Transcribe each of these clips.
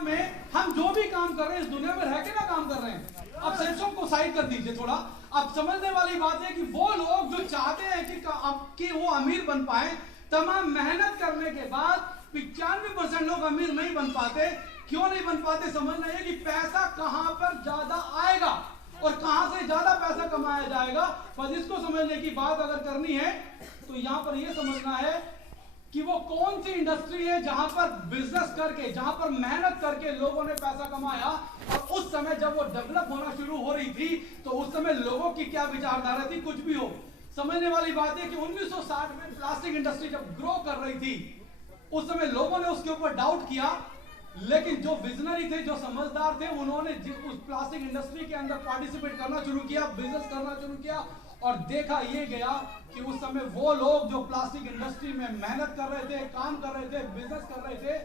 में हम जो भी काम कर रहे हैं इस दुनिया में रह के ना काम कर रहे हैं। अब सेल्सों को साइड कर दीजिए थोड़ा। अब समझने वाली बात है कि वो लोग जो चाहते हैं कि वो अमीर बन पाए, तमाम मेहनत करने के बाद 95% लोग अमीर नहीं बन पाते। क्यों नहीं बन पाते? समझना है कि पैसा कहां पर ज्यादा आएगा और कहां से ज्यादा पैसा कमाया जाएगा। पर इसको समझने की बात अगर करनी है तो यहां पर यह समझना है कि वो कौन सी इंडस्ट्री है जहां पर बिजनेस करके, जहां पर मेहनत करके लोगों ने पैसा कमाया। और उस समय जब वो डेवलप होना शुरू हो रही थी तो उस समय लोगों की क्या विचारधारा थी, कुछ भी हो। समझने वाली बात है कि 1960 में प्लास्टिक इंडस्ट्री जब ग्रो कर रही थी उस समय लोगों ने उसके ऊपर डाउट किया, लेकिन जो विजनरी थे, जो समझदार थे, उन्होंने उस प्लास्टिक इंडस्ट्री के अंदर पार्टिसिपेट करना शुरू किया, बिजनेस करना शुरू किया। और देखा ये गया कि उस समय वो लोग जो प्लास्टिक इंडस्ट्री में मेहनत कर रहे थे, काम कर रहे थे, बिजनेस कर रहे थे,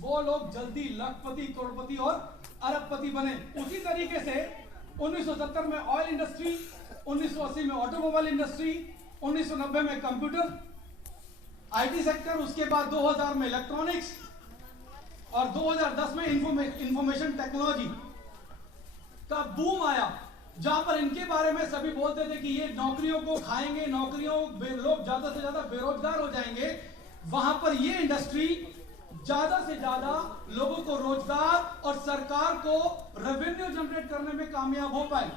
वो लोग जल्दी लखपति, करोड़पति और अरबपति बने। उसी तरीके से 1970 में ऑयल इंडस्ट्री, 1980 में ऑटोमोबाइल इंडस्ट्री, 1990 में कंप्यूटर आईटी सेक्टर, उसके बाद 2000 में इलेक्ट्रॉनिक्स और 2010 में इंफॉर्मेशन टेक्नोलॉजी का बूम आया, जहां पर इनके बारे में सभी बोलते थे कि ये नौकरियों को खाएंगे, लोग ज्यादा से ज्यादा बेरोजगार हो जाएंगे। वहां पर ये इंडस्ट्री ज्यादा से ज्यादा लोगों को रोजगार और सरकार को रेवेन्यू जनरेट करने में कामयाब हो पाए।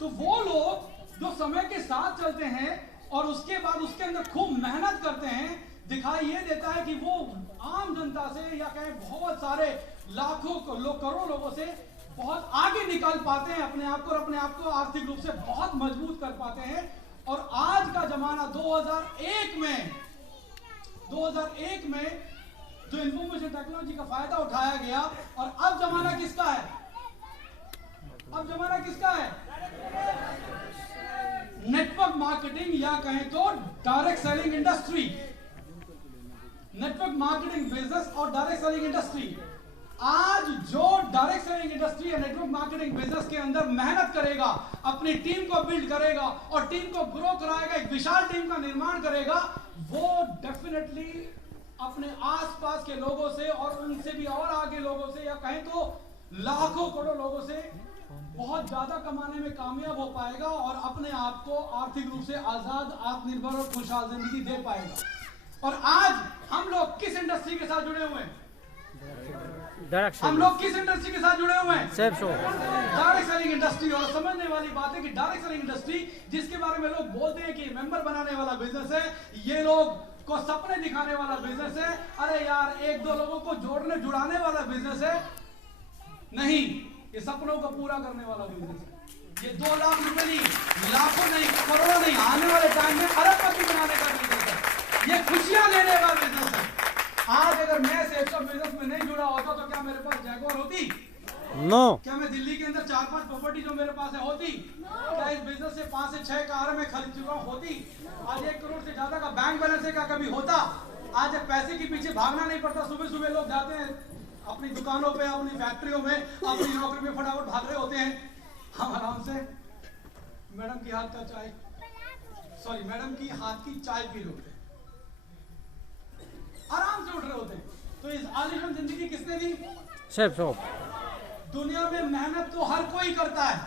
तो वो लोग जो समय के साथ चलते हैं और उसके बाद उसके अंदर खूब मेहनत करते हैं, दिखाई ये देता है कि वो आम जनता से या कहें बहुत सारे लाखों करोड़ों लोगों से बहुत आगे निकल पाते हैं अपने आप को, और अपने आप को आर्थिक रूप से बहुत मजबूत कर पाते हैं। और आज का जमाना 2001 में जो इंफॉर्मेशन टेक्नोलॉजी का फायदा उठाया गया, और अब जमाना किसका है? अब जमाना किसका है? नेटवर्क मार्केटिंग या कहें तो direct selling industry, network marketing business और डायरेक्ट सेलिंग इंडस्ट्री। आज जो डायरेक्ट सेलिंग इंडस्ट्री या नेटवर्क मार्केटिंग बिजनेस के अंदर मेहनत करेगा, अपनी टीम को बिल्ड करेगा और टीम को ग्रो कराएगा, एक विशाल टीम का निर्माण करेगा, वो डेफिनेटली अपने आसपास के लोगों से और उनसे भी और आगे लोगों से या कहें तो लाखों करोड़ों लोगों से बहुत ज्यादा कमाने में कामयाब हो पाएगा और अपने आप को आर्थिक रूप से आजाद, आत्मनिर्भर और खुशहाल जिंदगी दे पाएगा। और आज हम लोग किस इंडस्ट्री के साथ जुड़े हुए हैं? हम लोग किस इंडस्ट्री के साथ जुड़े हुए हैं? Direct selling industry. और समझने वाली बात है कि डायरेक्ट सेलिंग इंडस्ट्री, जिसके बारे में लोग बोलते हैं कि मेंबर बनाने वाला बिजनेस है, ये लोग को सपने दिखाने वाला बिजनेस है, अरे यार एक दो लोगों को जुड़ाने वाला बिजनेस है, नहीं, ये सपनों को पूरा करने वाला बिजनेस है। ये 2 लाख रुपए नहीं, लाखों नहीं, करोड़ों नहीं, आने वाले टाइम में अरबपति बनाने का बिजनेस है। ये खुशियां लेने का बिजनेस है। आज अगर मैं सेल्स ऑफ बिजनेस में नहीं जुड़ा होता तो क्या मेरे पास जैगुआर होती? नो। क्या मैं दिल्ली के अंदर 4-5 प्रॉपर्टी जो मेरे पास है होती? क्या इस बिजनेस से 5 से 6 कार में खरीद चुका होती? आज 1 करोड़ से ज्यादा का बैंक बैलेंस है, क्या कभी होता? आज पैसे के पीछे भागना नहीं पड़ता। सुबह सुबह लोग जाते हैं अपनी दुकानों पे, अपनी फैक्ट्रियों में, अपनी नौकरी में फटाफट भाग रहे होते हैं। हम आराम से मैडम की हाथ की चाय पी रहे होते हैं, आराम से उठ रहे होते हैं। तो इस आलीशान जिंदगी किसने दी? दुनिया में मेहनत तो हर कोई करता है,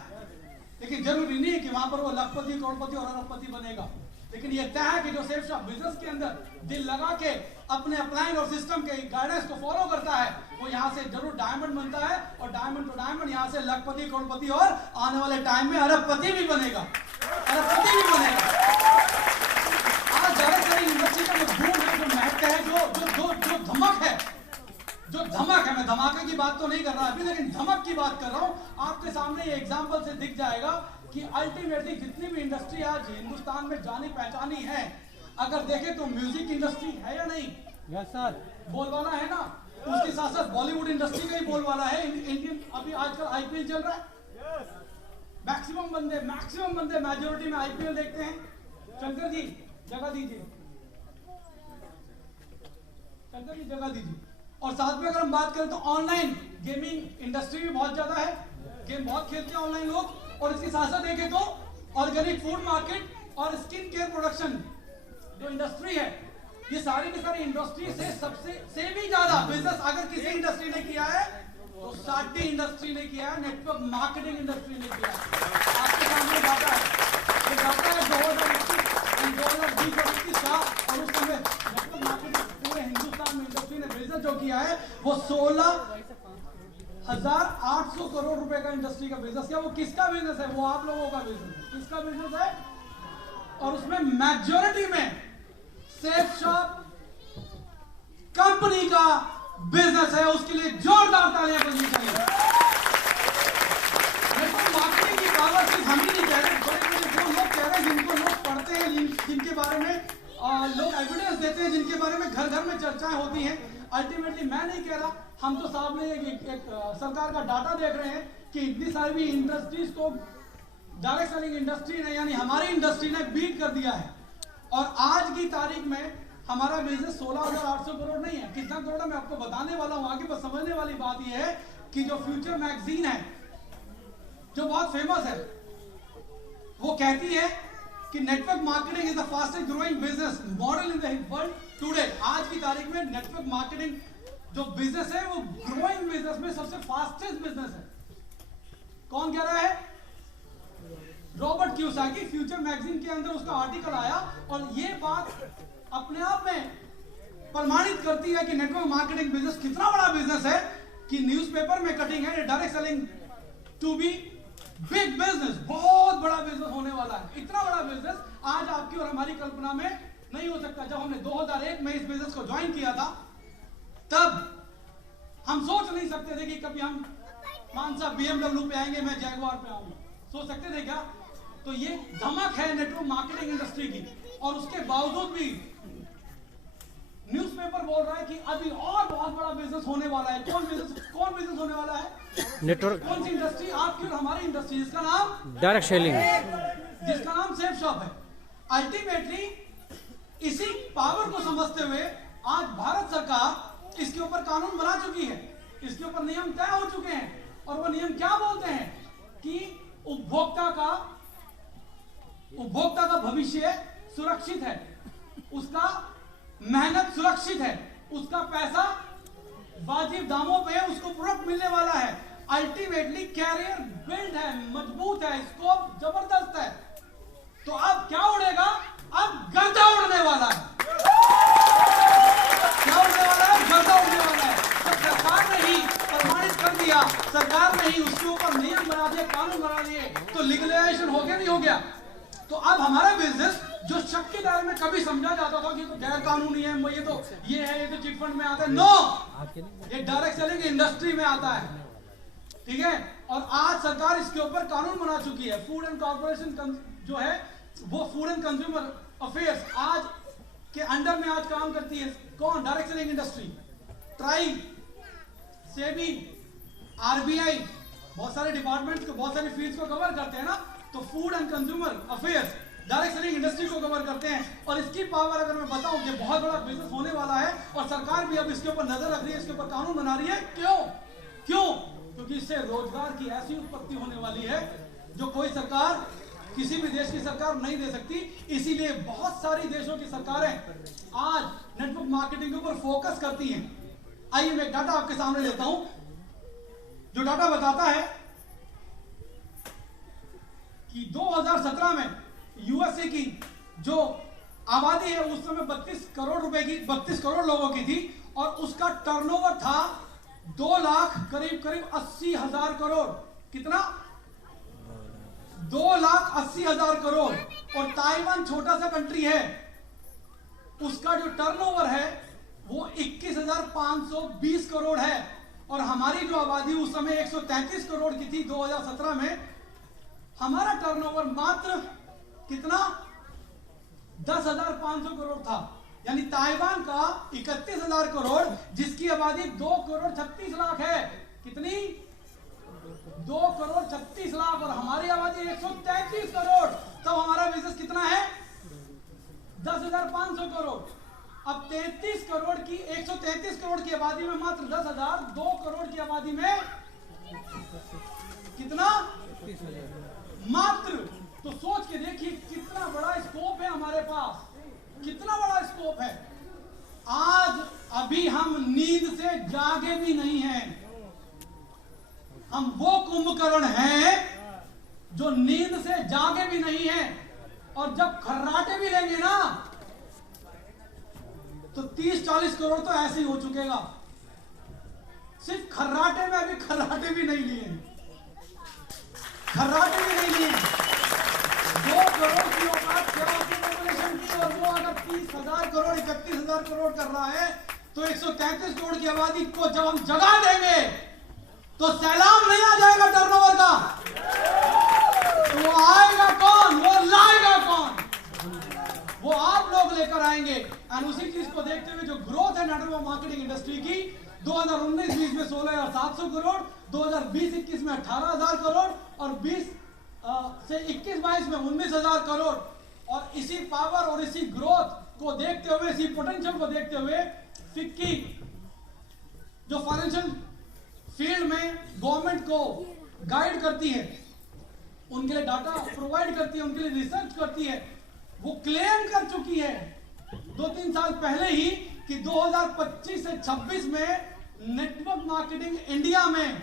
लेकिन जरूरी नहीं है कि वहां पर वो लखपति, करोड़पति और अरबपति बनेगा। लेकिन ये तय है कि जो सेल्स ऑफ बिजनेस के अंदर दिल लगा के अपने अपलाइन और सिस्टम के गाइडेंस को फॉलो करता है, वो यहाँ से जरूर डायमंड बनता है, और डायमंड टू डायमंड यहाँ से लखपति, करोड़पति और आने वाले टाइम में अरबपति भी बनेगा, अरबपति भी बनेगा। आज डायरेक्ट सेलिंग इंडस्ट्री का जो बूम है, जो महत्व है, जो धमक है, मैं धमाके की बात तो नहीं कर रहा अभी, लेकिन धमक की बात कर रहा हूं। आपके सामने ये एग्जांपल से दिख जाएगा कि अल्टीमेटली जितनी भी इंडस्ट्री आज हिंदुस्तान में जानी पहचानी है, अगर देखें तो म्यूजिक इंडस्ट्री है या नहीं? Yes sir. बोलवाला है ना, उसके साथ साथ बॉलीवुड इंडस्ट्री का ही बोलवाला है। इंडियन अभी आजकल आईपीएल चल रहा है, मैक्सिमम बंदे मेजोरिटी में आईपीएल देखते हैं। शंकर जी जगह दीजिए, शंकर जी जगह दीजिए। और साथ में अगर हम बात करें तो ऑनलाइन गेमिंग इंडस्ट्री भी बहुत ज्यादा है, गेम बहुत खेलते हैं ऑनलाइन लोग। और इसके साथ साथ देखें तो ऑर्गेनिक फूड मार्केट और स्किन केयर प्रोडक्शन जो इंडस्ट्री है, ये सारी की सारी इंडस्ट्री से सबसे भी ज्यादा बिजनेस अगर किसी इंडस्ट्री ने किया है तो आईटी इंडस्ट्री ने किया है, नेटवर्क मार्केटिंग इंडस्ट्री ने किया है। आपके सामने डाटा है, ये डाटा है 2021 का, और उस समय नेटवर्क मार्केटिंग पूरे हिंदुस्तान में इंडस्ट्री ने बिजनेस जो किया है वो 16,800 करोड़ रुपए का इंडस्ट्री का बिजनेस किया। वो किसका बिजनेस है? वो आप लोगों का बिजनेस है। किसका बिजनेस है? और उसमें मेजॉरिटी में सेफ शॉप कंपनी का बिजनेस है। उसके लिए जोरदार तालियां बजनी चाहिए। नेटवर्क मार्केटिंग की पावर सिर्फ हम ही नहीं कह रहे, बड़े बड़े जो लोग कह रहे हैं, जिनको लोग पढ़ते हैं, जिनके बारे में लोग एविडेंस देते हैं, जिनके बारे में घर घर में चर्चाएं होती हैं, अल्टीमेटली मैं नहीं कह रहा, हम तो सामने एक सरकार का डाटा देख रहे हैं कि इतनी सारी इंडस्ट्रीज को डायरेक्ट सेलिंग इंडस्ट्री ने, यानी हमारी इंडस्ट्री ने बीट कर दिया है। और आज की तारीख में हमारा बिजनेस 16,800 करोड़ नहीं है। कितना करोड़ है मैं आपको बताने वाला हूं आगे। बस समझने वाली बात यह है कि जो फ्यूचर मैगजीन है, जो बहुत फेमस है, वो कहती है कि network marketing is the fastest growing business model in the world today. आज की तारीख में नेटवर्क मार्केटिंग जो बिजनेस है वो ग्रोइंग बिजनेस में सबसे फास्टेस्ट बिजनेस है। कौन कह रहा है? Robert Kiyosaki. फ्यूचर मैगजीन के अंदर उसका आर्टिकल आया और ये बात अपने आप में प्रमाणित करती है कि नेटवर्क मार्केटिंग बिजनेस कितना बड़ा बिजनेस है कि न्यूज़पेपर में कटिंग है, direct selling to be big business, बहुत बड़ा बिजनेस होने वाला है। इतना बड़ा बिजनेस आज आपकी और हमारी कल्पना में नहीं हो सकता। जब हमने 2001 में इस बिजनेस को ज्वाइन किया था, तब हम सोच नहीं सकते थे कि कभी हम मानसा BMW पे आएंगे, मैं जैगुआर पे आऊंगा। सोच सकते थे क्या? तो ये धमक है नेटवर्क मार्केटिंग इंडस्ट्री की। और उसके बावजूद भी न्यूज़पेपर बोल रहा है कि अभी और बहुत बड़ा बिजनेस होने वाला है। कौन बिजनेस होने वाला है? नेटवर्क। कौन सी इंडस्ट्री? आपकी और हमारी इंडस्ट्री, जिसका नाम डायरेक्ट सेलिंग, जिसका नाम सेफ शॉप है। अल्टीमेटली इसी पावर को समझते हुए आज भारत सरकार इसके ऊपर कानून बना चुकी है, इसके ऊपर नियम तय हो चुके हैं। और वो नियम क्या बोलते हैं कि उपभोक्ता का भविष्य सुरक्षित है, उसका मेहनत सुरक्षित है, उसका पैसा वाजिब दामों पे उसको प्रोडक्ट मिलने वाला है। अल्टीमेटली कैरियर बिल्ड है, मजबूत है, स्कोप जबरदस्त है। तो अब क्या उड़ेगा? अब गर्दा उड़ने वाला है। क्या उड़ने वाला है? गर्दा उड़ने वाला है। जब सरकार ने ही प्रमाणित कर दिया, सरकार ने ही उसके ऊपर नियम बना दिए, कानून बना दिए, तो लीगलाइजेशन हो गया नहीं हो गया? तो अब हमारा बिजनेस जो शक के दायरे में कभी समझा जाता था कि तो गैर कानूनी है, ये तो चिट फंड में आता है, नो, ये डायरेक्ट सेलिंग इंडस्ट्री में आता है। ठीक है? और आज सरकार इसके ऊपर कानून बना चुकी है। फूड एंड कॉर्पोरेशन जो है वो फूड एंड कंज्यूमर अफेयर्स आज के अंडर में आज काम करती है। कौन? Direct selling industry. Try, SEBI, RBI, बहुत सारे डिपार्टमेंट्स को, बहुत सारी फील्ड्स को कवर करते हैं ना। तो food and consumer affairs direct selling industry को कवर करते हैं। और इसकी पावर अगर मैं बताऊं कि बहुत बड़ा बिजनेस होने वाला है और सरकार भी अब इसके ऊपर नजर रख रही है, इसके ऊपर कानून बना रही है। क्यों? क्योंकि इससे रोजगार की ऐसी उत्पत्ति होने वाली है जो कोई सरकार, किसी भी देश की सरकार नहीं दे सकती। इसीलिए बहुत सारी देशों की सरकारें आज नेटवर्क मार्केटिंग के ऊपर फोकस करती हैं। आइए मैं डाटा आपके सामने लेता हूं, जो डाटा बताता है कि 2017 में यूएसए की जो आबादी है उस समय 32 करोड़ रुपए की, 32 करोड़ लोगों की थी और उसका टर्नओवर था 2 लाख करीब 80,000 करोड़। कितना? 2,80,000 करोड़। और ताइवान छोटा सा कंट्री है, उसका जो टर्नओवर है वो 21,520 करोड़ है। और हमारी जो आबादी उस समय 133 करोड़ की थी 2017 में, हमारा टर्नओवर मात्र कितना? 10,500 करोड़ था। यानी ताइवान का 31,000 करोड़, जिसकी आबादी 2 करोड़ 36 लाख है। कितनी? 2 करोड़ 36 लाख। और हमारी आबादी 133 करोड़। तब हमारा बिजनेस कितना है? 10,500 करोड़। अब 33 करोड़ की, 133 करोड़ की आबादी में मात्र 10,000, 2 करोड़ की आबादी में कितना? मात्र। तो सोच के देखिए कितना बड़ा स्कोप है हमारे पास, कितना बड़ा स्कोप है। आज अभी हम नींद से जागे भी नहीं हैं। हम वो कुंभकर्ण हैं जो नींद से जागे भी नहीं है, और जब खर्राटे भी लेंगे ना तो 30-40 करोड़ तो ऐसे ही हो चुकेगा। सिर्फ खर्राटे में अभी खर्राटे भी नहीं लिए, खर्राटे भी नहीं लिए। 2 करोड़ की औकात क्या होती है पॉपुलेशन की, और वो अगर 30,000 करोड़ 31,000 करोड़ कर रहा है तो 133 करोड़ की आबादी को जब हम जगा देंगे तो सैलाब नहीं आ जाएगा टर्नओवर का। तो वो आएगा कौन, वो लाएगा कौन? वो आप लोग लेकर आएंगे। और उसी चीज को देखते हुए जो ग्रोथ है नेटवर्क मार्केटिंग इंडस्ट्री की 2019-20 में 16,700 करोड़, 2020-21 में 18,000 करोड़, और 20 से 21-22 में 19,000 करोड़। और इसी पावर और इसी ग्रोथ को देखते हुए, इसी पोटेंशियल को देखते हुए फिक्की जो फाइनेंशियल फील्ड में गवर्नमेंट को गाइड करती है, उनके लिए डाटा प्रोवाइड करती है, उनके लिए रिसर्च करती है, वो क्लेम कर चुकी है 2-3 साल पहले ही कि 2025 से 26 में नेटवर्क मार्केटिंग इंडिया में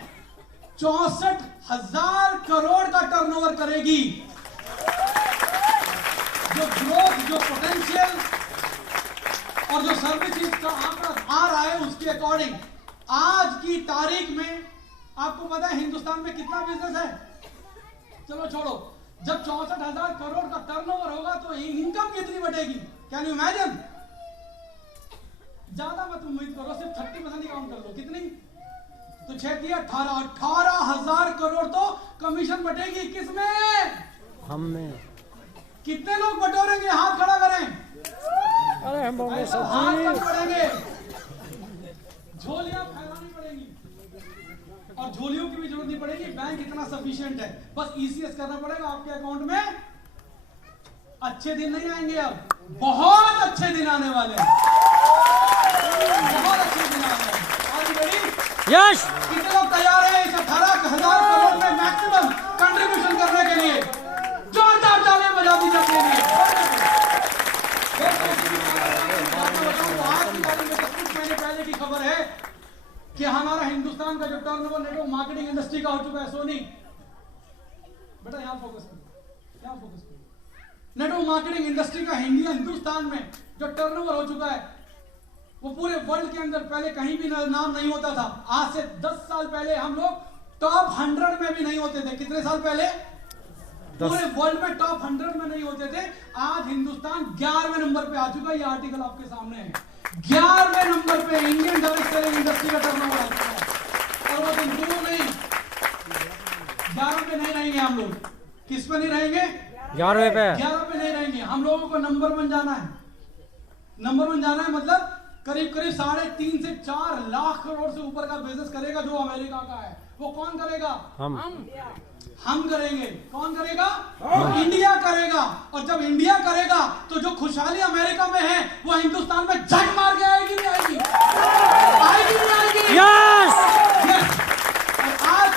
64,000 करोड़ का टर्नओवर करेगी। जो ग्रोथ, जो पोटेंशियल और जो सर्विसेज का आंकड़ा आ रहा है उसके अकॉर्डिंग आज की तारीख में आपको पता है हिंदुस्तान में कितना बिजनेस है? चलो छोड़ो, जब 64,000 करोड़ का टर्नओवर होगा तो इनकम कितनी बढ़ेगी? Can you imagine? ज्यादा मत उम्मीद करो, सिर्फ 30% ही काउंट कर लो। कितनी? तो 18,000 करोड़ तो कमीशन बटेगी। किसमें? हम में। कितने लोग बटोरेंगे? हाथ खड़ा करें। अरे हम हाथ बढ़ेंगे, झोलियां फैलानी पड़ेंगी, और झोलियों की भी जरूरत नहीं पड़ेगी। बैंक इतना सफिशिएंट है, बस ईसीएस करना पड़ेगा। आपके अकाउंट में अच्छे दिन नहीं आएंगे, अब बहुत अच्छे दिन आने वाले हैं, बहुत अच्छे दिन आने वाले हैं। Are you ready? यस। कितने लोग तैयार हैं इस 18,000 करोड़ में मैक्सिमम कंट्रीब्यूशन करने के लिए? जोरदार तालियां बजा दीजिए अपने लिए। आज की तारीख में कुछ महीने पहले की खबर है कि हमारा हिंदुस्तान का जो टर्नओवर नेटवर्क मार्केटिंग इंडस्ट्री का हो चुका है। सोनी बेटा यहां फोकस करो, यहां फोकस करो। नेटवर्क मार्केटिंग इंडस्ट्री का हिंदुस्तान में जो टर्नओवर हो चुका है वो पूरे वर्ल्ड के अंदर पहले कहीं भी नाम नहीं होता था। आज से 10 साल पहले हम लोग टॉप 100 में भी नहीं होते थे। कितने साल पहले? पूरे वर्ल्ड में टॉप 100 में नहीं होते थे। आज हिंदुस्तान 11वें नंबर पे आ चुका है। ये आर्टिकल आपके सामने है। 11वें नंबर पे इंडियन डायरेक्ट सेलिंग इंडस्ट्री का टर्नओवर आ चुका है। और वो दिन दूर नहीं, 11 पे नहीं रहेंगे हम लोग। किस पे नहीं रहेंगे? 11वें पे। 11 पे नहीं रहेंगे। हम लोगों को नंबर 1 जाना है। नंबर 1 जाना है मतलब करीब 3.5 से 4 लाख करोड़ से ऊपर का बिजनेस करेगा जो अमेरिका का है। वो कौन करेगा? हम करेंगे। कौन करेगा? इंडिया करेगा। और जब इंडिया करेगा तो जो खुशहाली अमेरिका में है वो हिंदुस्तान में झट मार के आएगी नहीं आएगी? आएगी नहीं आएगी? यस। और आज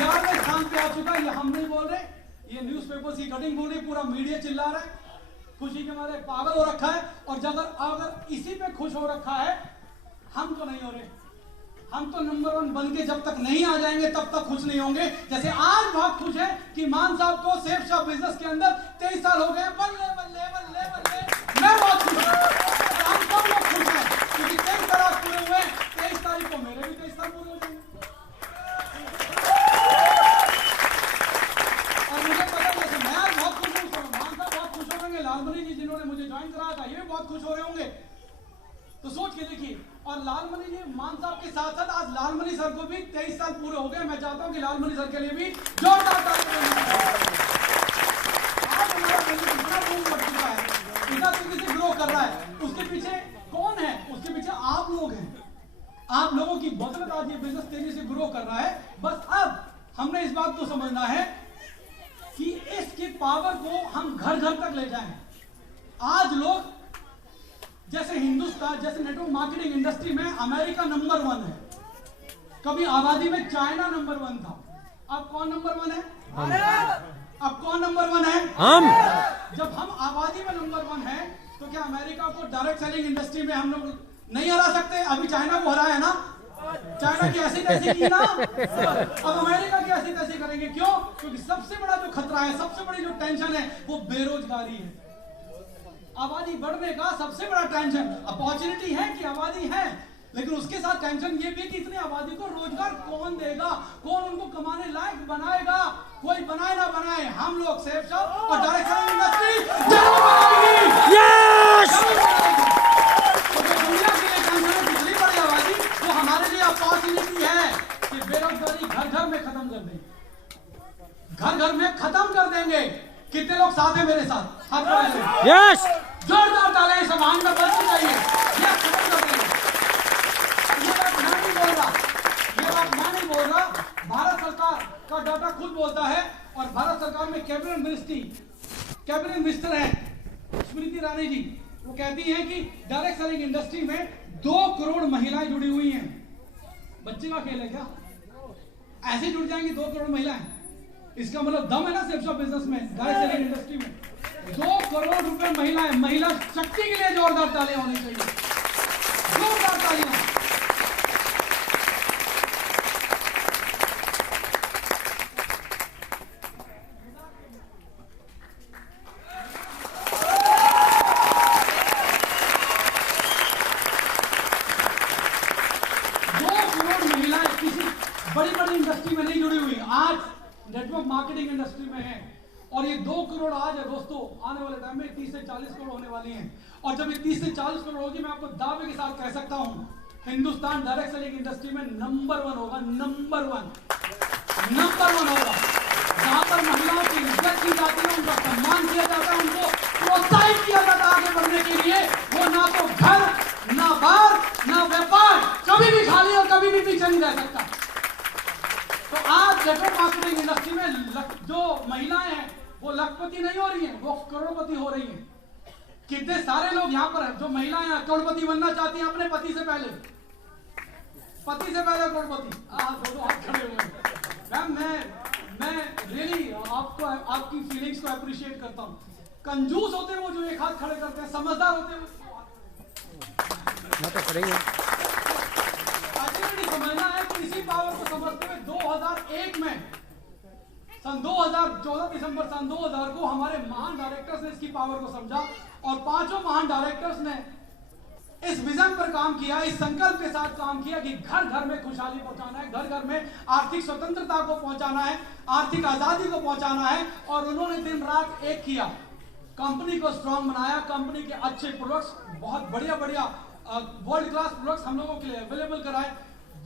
11वें स्थान पे आ चुका है। ये हम नहीं बोल रहे, ये न्यूज़पेपर्स की कटिंग बोल रही, पूरा मीडिया चिल्ला रहा है, खुशी के मारे पागल हो रखा है। और अगर इसी पे खुश हो रखा है, हम तो नहीं हो रहे। हम तो नंबर 1 बन के जब तक नहीं आ जाएंगे तब तक खुश नहीं होंगे। जैसे आज बहुत खुश है कि मान साहब को सेफ शॉप बिजनेस के अंदर 23 साल हो गए। बल्ले बल्ले बल्ले बल्ले। मैं बहुत खुश हूं, हम सब लोग खुश हैं क्योंकि 23 साल पूरे हुए। 23 तारीख को मेरे भी 23 साल पूरे हो जाएंगे। और मुझे पता है जैसे मैं आज बहुत खुश हूँ, मान साहब बहुत खुश हो रहे हैं, लालमणि जी जिन्होंने मुझे ज्वाइन कराया था ये भी बहुत खुश हो रहे होंगे। तो सोच के देखिए। और लालमणि जी मान साहब के साथ साथ आज लालमणि सर को भी 23 साल पूरे हो गए। मैं चाहता हूं कि लालमणि सर के लिए भी जोरदार तालियां। आज हमारा बिजनेस इतना बूम कर चुका है, इतना तेजी से ग्रो कर रहा है। उसके पीछे कौन है? उसके पीछे आप लोग हैं। आप लोगों की बदौलत आज ये बिजनेस तेजी से ग्रो कर रहा है। बस अब हमने इस बात को समझना है कि इसकी पावर को हम घर घर तक ले जाएं। आज लोग जैसे हिंदुस्तान, जैसे नेटवर्क मार्केटिंग इंडस्ट्री में अमेरिका नंबर 1 है, कभी आबादी में चाइना नंबर 1 था। अब कौन नंबर 1 है? अब कौन नंबर 1 है? हम। जब हम आबादी में नंबर 1 है तो क्या अमेरिका को डायरेक्ट सेलिंग इंडस्ट्री में हम लोग नहीं हरा सकते? अभी चाइना को हराया ना, चाइना की ऐसी तैसी की ना, अब अमेरिका जैसे तैसे करेंगे। क्यों? क्योंकि सबसे बड़ा जो खतरा है, सबसे बड़ी जो टेंशन है वो बेरोजगारी है। आबादी बढ़ने का सबसे बड़ा टेंशन, अपॉर्चुनिटी है कि आबादी है, लेकिन उसके साथ टेंशन ये भी है कि इतनी आबादी को रोजगार कौन देगा, कौन उनको कमाने लायक बनाएगा। कोई बनाए ना बनाए, हम लोग सेफ शॉप और डायरेक्ट सेलिंग इंडस्ट्री जरूर बनाएगी। यस! दुनिया के लिए टेंशन है कितनी बड़ी आबादी, तो हमारे लिए अपॉर्चुनिटी है कि बेरोजगारी घर घर में खत्म कर देंगे, घर घर में खत्म कर देंगे। कितने लोग साथ हैं मेरे साथ? यस! जोरदार तालियां इस आवाज में बजनी चाहिए। ये खत्म कर देंगे। ये बात मैं नहीं बोल रहा, ये बात मैं नहीं बोल रहा, भारत सरकार का डाटा खुद बोलता है। और भारत सरकार में कैबिनेट मिनिस्टर है स्मृति ईरानी जी, वो कहती हैं कि डायरेक्ट सेलिंग इंडस्ट्री में 2 करोड़ महिलाएं जुड़ी हुई हैं। बच्चे का खेल है क्या? ऐसे जुड़ जाएंगी 2 करोड़ महिलाएं? इसका मतलब दम है ना सेफ शॉप बिजनेस में, डायरेक्ट सेलिंग इंडस्ट्री में 2 करोड़ रुपए महिलाएं। महिला शक्ति के लिए जोरदार तालियां होनी चाहिए, जोरदार तालियां। बड़ी इंडस्ट्री में नहीं जुड़ी हुई, आज नेटवर्क मार्केटिंग इंडस्ट्री में है। और ये 2 करोड़ आज है दोस्तों, आने वाले टाइम में 30 से 40 करोड़ होने वाली हैं। और जब ये 30 से 40 करोड़ होगी, मैं आपको दावे के साथ कह सकता हूं, हिंदुस्तान डायरेक्ट सेलिंग इंडस्ट्री में नंबर 1 होगा, नंबर 1 होगा। जहां पर महिलाओं की इज्जत की जाती है, उनका सम्मान किया जाता है, उनको प्रोत्साहित किया जाता है आगे बढ़ने के लिए। वो ना तो घर, ना बार, ना व्यापार, कभी भी खाली और कभी भी पीछे नहीं रह सकता। तो आज नेटवर्क मार्केटिंग इंडस्ट्री में जो महिलाएं हैं वो लखपति नहीं हो रही हैं, वो करोड़पति हो रही हैं। कितने सारे लोग यहाँ पर हैं जो महिलाएं करोड़पति बनना चाहती हैं अपने पति से पहले करोड़पति। दोनों हाथ खड़े हुए हैं। मैं रियली आपको, आपकी फीलिंग्स को अप्रिशिएट करता हूँ। कंजूस होते हैं वो जो एक हाथ खड़े करते हैं, समझदार होते हैं वो समझना है कि इसी पावर को समझते हुए 2001 में, सन 2014 दिसंबर सन 2000 को हमारे महान डायरेक्टर्स ने इसकी पावर को समझा और 5 महान डायरेक्टर्स ने इस विजन पर काम किया, इस संकल्प के साथ काम किया कि घर घर में खुशहाली पहुंचाना है, घर घर में आर्थिक स्वतंत्रता को पहुंचाना है, आर्थिक आजादी को पहुंचाना है। और उन्होंने दिन रात एक किया, कंपनी को स्ट्रांग बनाया, कंपनी के अच्छे प्रोडक्ट्स, बहुत बढ़िया वर्ल्ड क्लास प्रोडक्ट्स हम लोगों के लिए अवेलेबल कराए,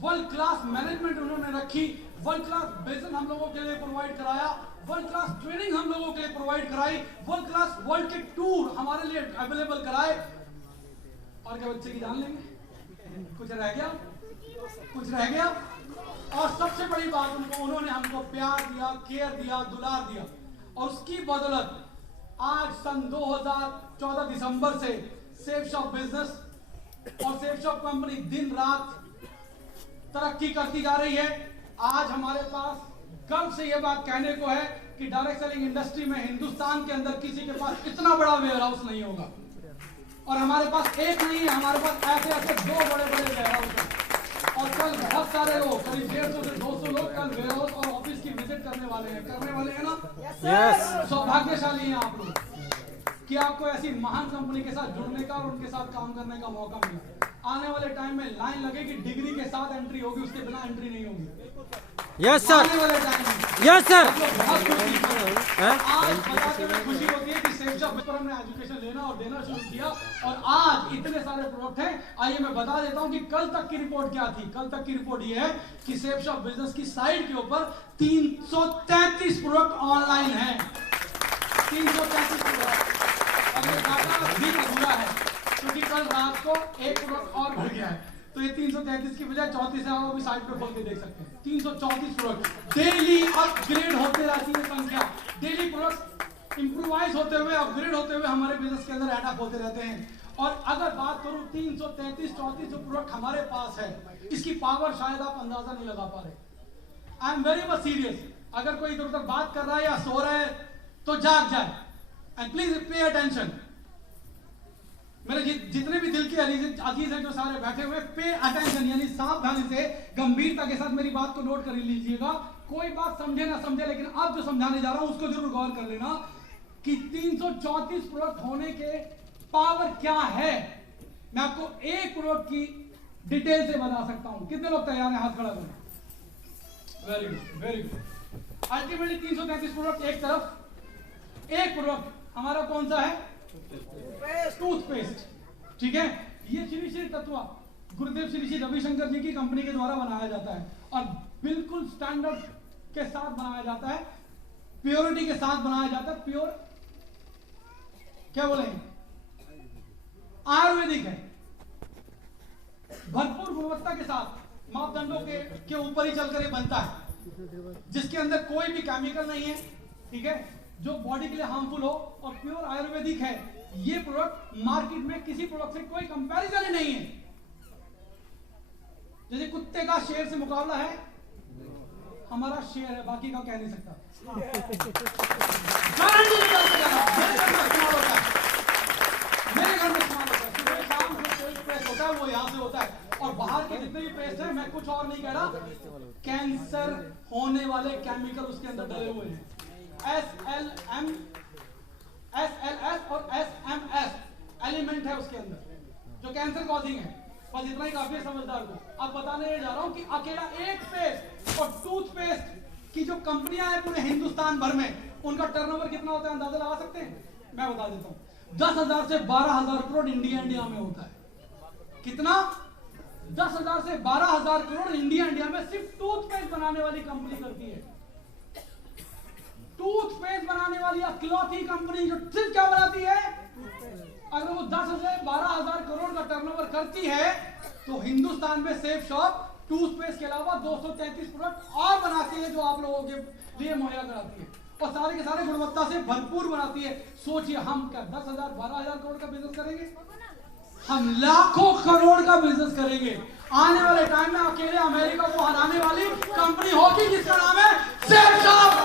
वर्ल्ड क्लास मैनेजमेंट उन्होंने रखी, वर्ल्ड क्लास बेसन हम लोगों के लिए प्रोवाइड कराया, वर्ल्ड क्लास ट्रेनिंग हम लोगों के लिए प्रोवाइड कराई, वर्ल्ड क्लास वर्ल्ड के टूर हमारे लिए अवेलेबल कराए। और क्या बच्चे की जान लेंगे? कुछ रह गया? और सबसे बड़ी बात, उन्होंने हमको प्यार दिया, केयर दिया, दुलार दिया। और उसकी बदौलत आज सन 2014 दिसंबर से सेफ शॉप बिजनेस और सेफ शॉप कंपनी दिन रात तरक्की करती जा रही है। आज हमारे पास गर्व से यह बात कहने को है कि डायरेक्ट सेलिंग इंडस्ट्री में हिंदुस्तान के अंदर किसी के पास इतना बड़ा वेयर हाउस नहीं होगा। और हमारे पास एक नहीं है, हमारे पास ऐसे 2 बड़े वेयर हाउस हैं। और कल बहुत सारे लोग, करीब 150 से 200 लोग कल वेयर हाउस और ऑफिस की विजिट करने वाले हैं ना? यस। सौभाग्यशाली हैं आप लोग कि आपको ऐसी महान कंपनी के साथ जुड़ने का और उनके साथ काम करने का मौका मिला। आने वाले टाइम में लाइन लगेगी, डिग्री के साथ एंट्री होगी, उसके बिना एंट्री नहीं होगी। Yes sir. आने वाले टाइम में यस सर। बहुत आज बताते हुए खुशी होती है कि सेफ शॉप पर हमने एजुकेशन लेना और देना शुरू किया और आज इतने सारे प्रोडक्ट हैं। आइए मैं बता देता हूं कि कल तक की रिपोर्ट क्या थी। कल तक की रिपोर्ट ये है कि सेफ शॉप बिजनेस की साइट के ऊपर 333 प्रोडक्ट ऑनलाइन है। 333 प्रोडक्ट। और ये डाटा भी अधूरा है क्योंकि कल रात को एक प्रोडक्ट और बढ़ गया है, तो ये 333 की बजाय 34 है। आप अभी साइट पे खोल के देख सकते हैं 334 प्रोडक्ट। डेली अपग्रेड होते रहती है संख्या, डेली प्रोडक्ट इंप्रूवाइज होते हुए, अपग्रेड होते हुए हमारे बिजनेस के अंदर ऐड अप होते रहते हैं। और अगर बात करूं 333-34 जो प्रोडक्ट हमारे पास है, इसकी पावर शायद आप अंदाजा नहीं लगा पा रहे। I am very much serious. अगर कोई इधर उधर बात कर रहा है या सो रहा है तो जाग जाए एंड प्लीज पे अटेंशन। मेरे जितने भी दिल के अजीज हैं जो सारे बैठे हुए, पे अटेंशन, यानी सावधानी से गंभीरता के साथ मेरी बात को नोट कर लीजिएगा। कोई बात समझे ना समझे, लेकिन अब जो समझाने जा रहा हूं उसको जरूर गौर कर लेना कि 334 प्रोडक्ट होने के पावर क्या है। मैं आपको एक प्रोडक्ट की डिटेल से बता सकता हूं। कितने लोग तैयार हैं? हाथ खड़ा करें। Very good, very good. Ultimately 333 product एक तरफ, एक प्रोडक्ट हमारा कौन सा है? टूथपेस्ट। ठीक है, ये श्री श्री तत्वा गुरुदेव श्री श्री रविशंकर जी की कंपनी के द्वारा बनाया जाता है और बिल्कुल स्टैंडर्ड के साथ बनाया जाता है, प्योरिटी के साथ बनाया जाता है। प्योर क्या बोलेंगे? आयुर्वेदिक है, भरपूर गुणवत्ता के साथ मापदंडों के ऊपर ही चलकर ये बनता है, जिसके अंदर कोई भी केमिकल नहीं है। ठीक है, जो बॉडी के लिए हार्मफुल हो और प्योर आयुर्वेदिक है। ये प्रोडक्ट मार्केट में किसी प्रोडक्ट से कोई कंपैरिजन ही नहीं है। जैसे कुत्ते का शेर से मुकाबला है, हमारा शेर है, बाकी का कह नहीं सकता। मेरे घर में इस्तेमाल होता है, सुबह शाम जो कोई पेस्ट होता है वो यहाँ से होता है, और बाहर के जितने भी पेस्ट है, मैं कुछ और नहीं कह रहा, कैंसर होने वाले केमिकल उसके अंदर डले हुए हैं। SLS और SMS एलिमेंट है उसके अंदर जो कैंसर कॉजिंग है। बस इतना ही काफी है समझदार को। अब बताने जा रहा हूं कि अकेला एक पेस्ट और टूथपेस्ट की जो कंपनियां हैं पूरे हिंदुस्तान भर में, उनका टर्नओवर कितना होता है अंदाजा लगा सकते हैं? मैं बता देता हूं, 10,000 से 12,000 करोड़ इंडिया में होता है। कितना? 10,000 से 12,000 करोड़ इंडिया में सिर्फ टूथपेस्ट बनाने वाली कंपनी करती है। टूथपेस्ट बनाने वाली इकलौती कंपनी जो सिर्फ क्या बनाती है? अगर वो 10 से 12,000 करोड़ का टर्नओवर करती है तो हिंदुस्तान में सेफ शॉप टूथपेस्ट के अलावा 233 प्रोडक्ट और बनाती है जो आप लोगों के लिए मुहैया कराती है, और सारे के सारे गुणवत्ता से भरपूर बनाती है। सोचिए, हम क्या 10,000 12,000 करोड़ का बिजनेस करेंगे? हम लाखों करोड़ का बिजनेस करेंगे। आने वाले टाइम में अकेले अमेरिका को हराने वाली कंपनी होगी जिसका नाम है सेफ शॉप।